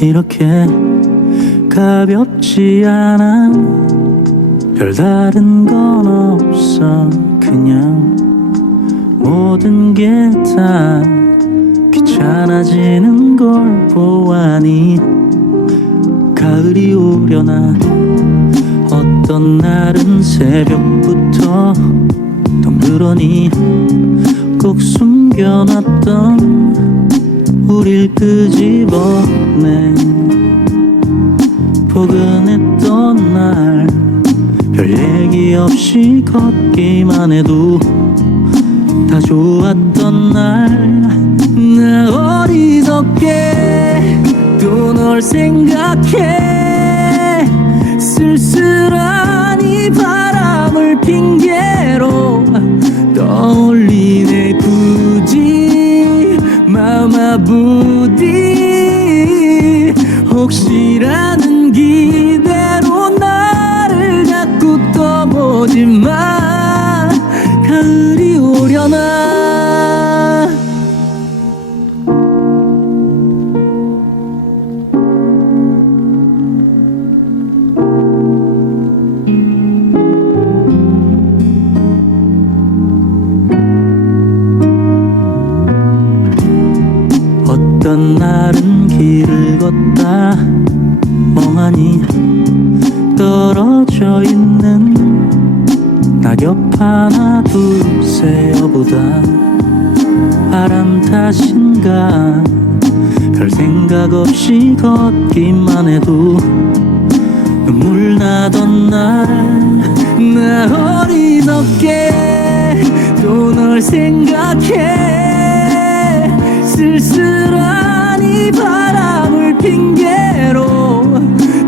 이렇게 가볍지 않아. 별다른 건 없어. 그냥 모든 게 다 귀찮아지는 걸 보아니. 가을이 오려나. 어떤 날은 새벽부터 덩그러니. 꼭 숨겨놨던 우릴 끄집어내. 포근했던 날 별 얘기 없이 걷기만 해도 다 좋았던 날. 나 어리석게 또 널 생각해. 쓸쓸한 이 바람을 핑계로 떠올리네 아부디 혹시라는 기대로 나를 자꾸 떠보지 마 가을이 오려나 날은 길을 걷다 멍하니 떨어져 있는 낙엽 하나 둘 세어보다 바람 탓인가? 별 생각 없이 걷기만 해도 눈물 나던 날나 어리석게 또 널 생각해 이 바람을 핑계로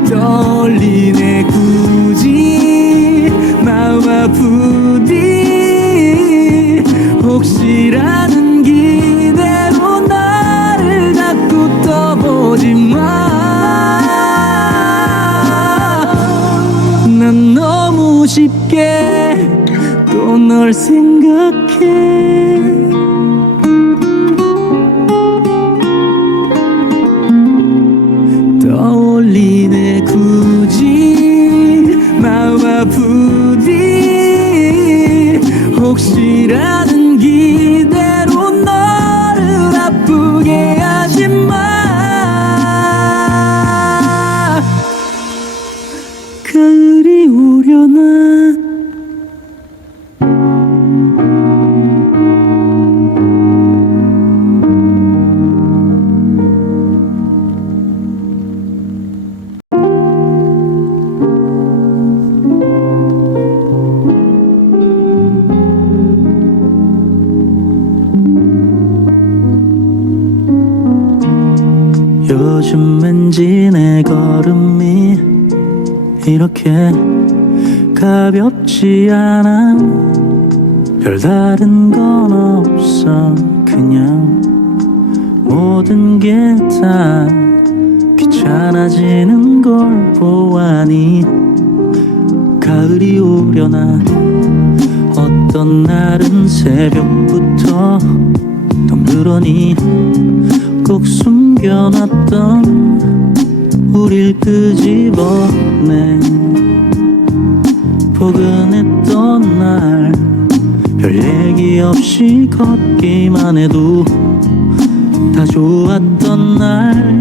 떠올리네 굳이. 마음 아프디. 혹시라는 기대로 나를 자꾸 떠보지 마. 난 너무 쉽게 또 널 생각 떠올리네 굳이. 마음 아프디. 혹시라는 요즘 왠지 내 걸음이 이렇게 가볍지 않아. 별다른 건 없어. 그냥 모든 게 다 귀찮아지는 걸 보아니 가을이 오려나. 어떤 날은 새벽부터 덩그러니 꼭 숨겨놨던 우릴 끄집어내. 포근했던 날 별 얘기 없이 걷기만 해도 다 좋았던 날.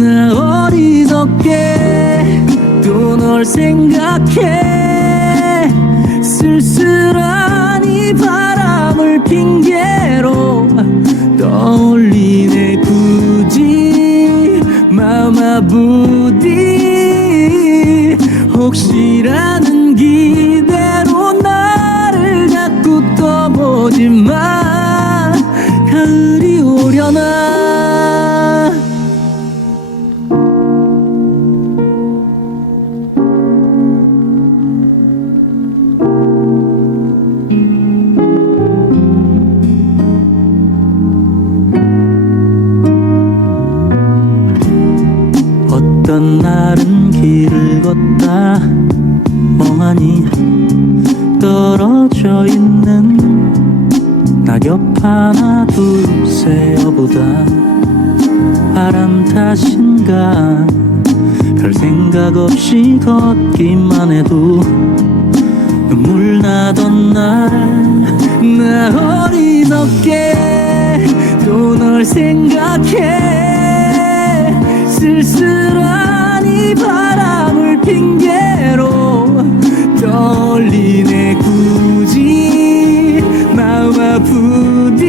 나 어리석게 또 널 생각해. 쓸쓸한 이 바람 을 핑계로 떠올리네 굳이 마음 아부디. 혹시라는 걷다 멍하니 떨어져 있는 낙엽 하나 둘 세어보다 바람 탓인가. 별 생각 없이 걷기만 해도 눈물 나던 날나 어리석게 또 널 생각해. 쓸쓸한 이 바람을 핑계로 떨리네 굳이. 마음 아프디.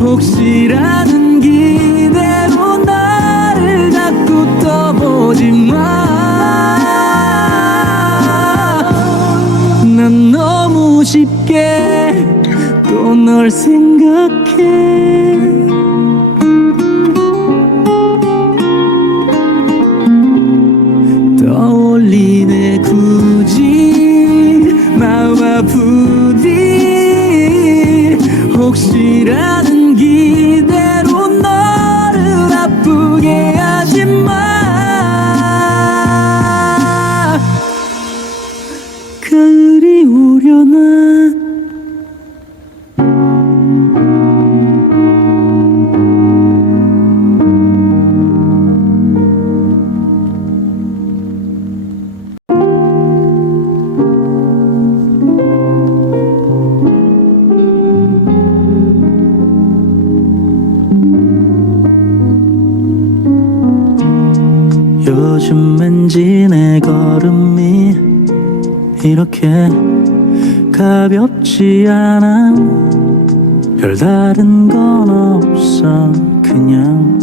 혹시라는 기대로 나를 자꾸 떠보지 마난 너무 쉽게 또 널 생각해 혹시라는 기대로 너를 아프게 하지 마 요즘 왠지 내 걸음이 이렇게 가볍지 않아. 별다른 건 없어. 그냥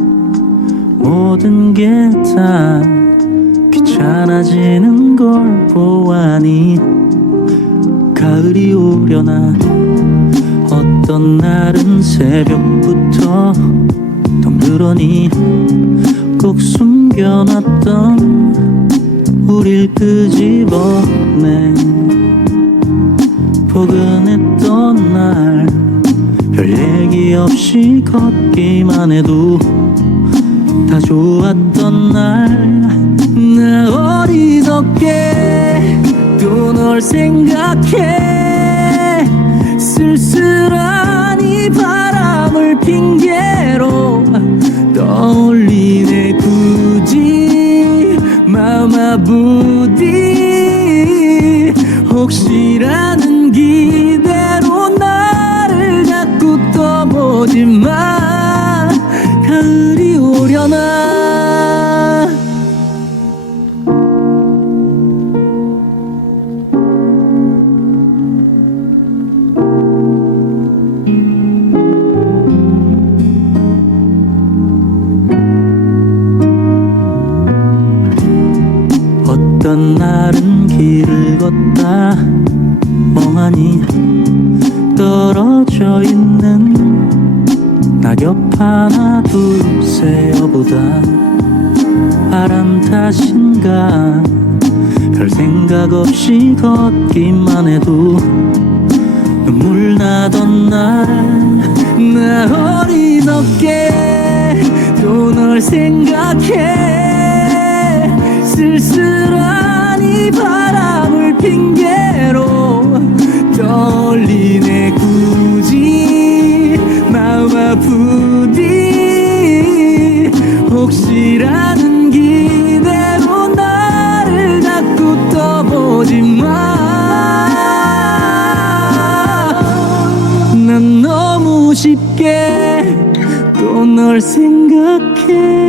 모든 게 다 귀찮아지는 걸 보아니. 가을이 오려나 어떤 날은 새벽부터 덩그러니 꼭 숨겨놨던 우릴 끄집어내. 포근했던 날 별 얘기 없이 걷기만 해도 다 좋았던 날. 나 어리석게 또 널 생각해. 쓸쓸한 이 바람을 핑계 날은 길을 걷다 멍하니 떨어져 있는 낙엽 하나 둘세 여보다 바람 탓인가. 별 생각 없이 걷기만 해도 눈물 나던 날나 어리석게 또널 생각해. 쓸쓸한 이 바람을 핑계로 떨리네 굳이. 마음 아프디. 혹시라는 기대로 나를 자꾸 떠보지 마난 너무 쉽게 또 널 생각해